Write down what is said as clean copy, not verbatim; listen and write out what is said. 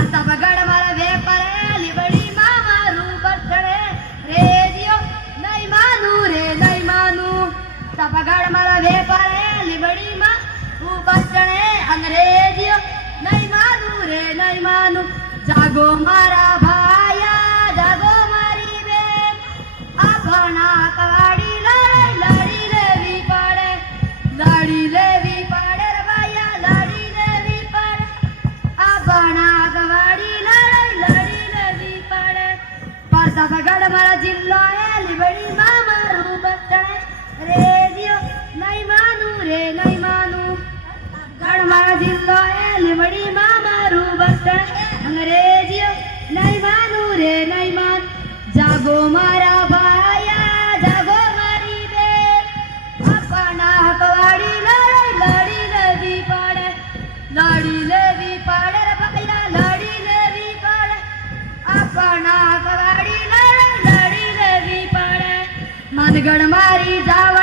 પ્રતાપગઢ મારા વેપારે લીબડી માં મારું બચડે રેડિયો નહીં માનું રે નહીં માનું પ્રતાપગઢ મારા વેપારે લીબડી માં હું બચડે અને રેડિયો નહીં માનું રે નહીં માનું જાગો મારા ભાયા જાગો મારી બેન આપણા કવાડી લડી લેવી પડે લડી લેવી પડે રે ભાયા લડી લેવી પડે આપણા કવાડી લડી લેવી પડે પ્રતાપગઢ મારા જિલ્લો એ લીબડી માં મારું બચડે રેડિયો નહીં માનું રે નહીં માનું ગઢ મારા જિલ્લો એ લીબડી માં મારું બચડે અંગ્રેજીઓ નહીં માનું રે નહીં માન જાગો મારા ભાયા જાગો મારી બેન આપણા હકવાડી લડી લેવી પડે રે ભાયા લડી લેવી પડે આપણા હકવાડી લડી લેવી પડે મનગઢ મારી જાવ